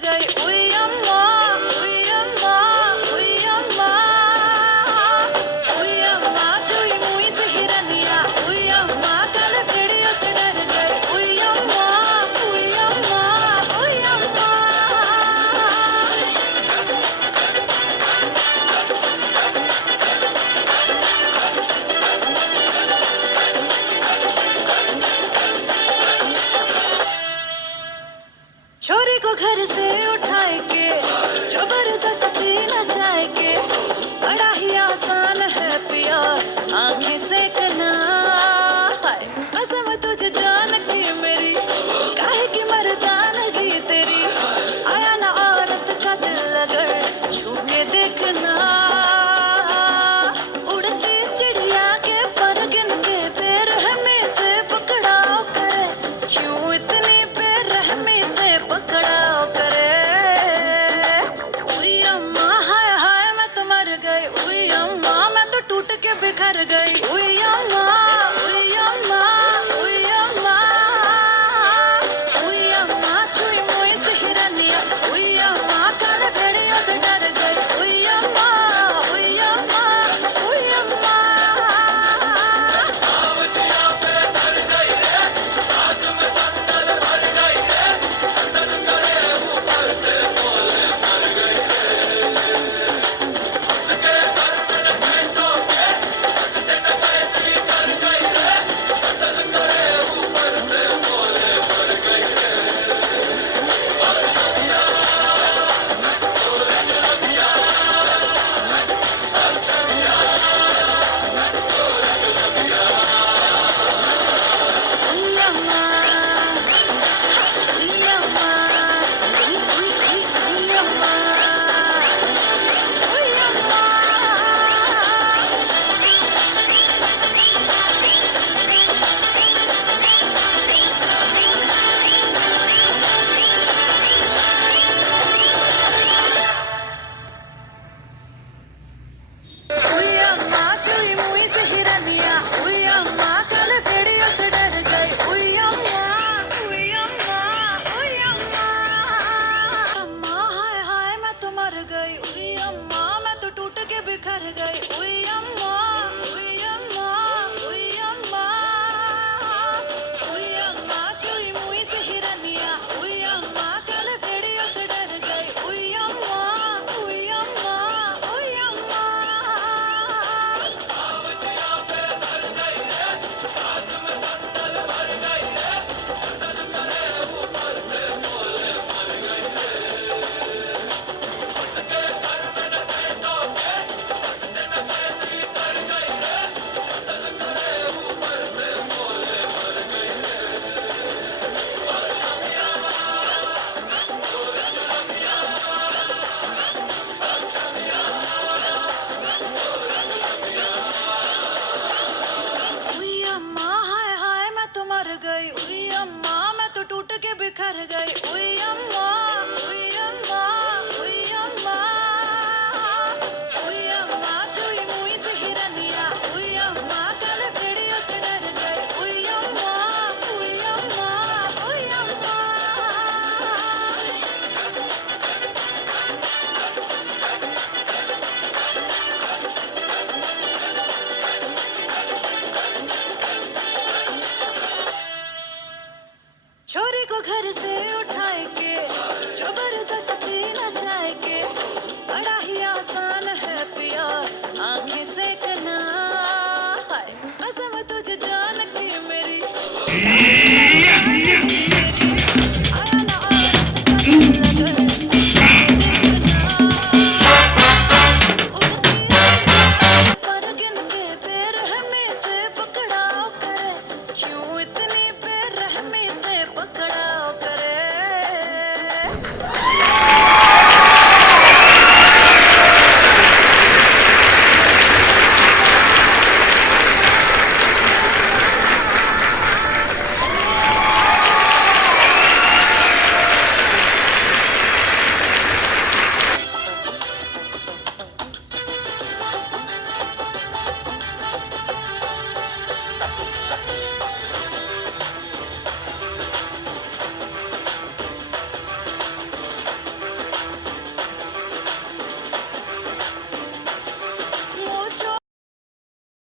गई उई अम्मा उई अम्मा उई अम्मा उई अम्मा चुई मुई से हिरनिया उई अम्मा कल चिड़ियों से डर गई उई अम्मा उई अम्मा उई अम्मा। छोरी को घर से उठाए के जबरदस्ती नचाए के बड़ा ही आसान है पिया आंखें सेकना। हाय कसम तुझे जान की मेरी काहे की मर्दानगी तेरी आया ना औरत का दिल अगर छू के देखना। उड़ती चिड़िया के पर गिन के बेरहमी से पकड़ाओ करे क्यों इतनी बेरहमी से पकड़ाओ करे। उई अम्मा हाय हाय मैं तो मर गई उई अम्मा मैं तो टूट के बिखर गई उई अम्मा उई अम्मा उई अम्मा उई अम्मा चुई मुई से हिरनिया उई अम्मा काले भेड़ियों से डर गई उई अम्मा उई अम्मा उई अम्मा। उई अम्मा चुई मुई से हिरनिया उई अम्मा काले भेड़ियों से डर गई उई अम्मा उई अम्मा उई अम्मा। अम्मा हाय हाय मैं तो मर गई उई अम्मा मैं तो टूट के बिखर गई उई अम्मा उई अम्मा उई अम्मा उई अम्मा चुई मुई से हिरनिया उई अम्मा काले भेड़ियों से डर गई उई अम्मा उई अम्मा उई अम्मा। उई अम्मा हाय हाय मैं तो मर गई उई अम्मा मैं तो टूट के बिखर गई उई अम्मा उई अम्मा उई अम्मा उई अम्मा चुई मुई से हिरनिया उई अम्मा काले भेड़ियों से डर गई उई अम्मा उई अम्मा उई अम्मा। छोरी को घर से उठाए के जबरदस्ती नचाए के बड़ा ही आसान है पिया आंखें सेकना। हाय कसम तुझे जान की मेरी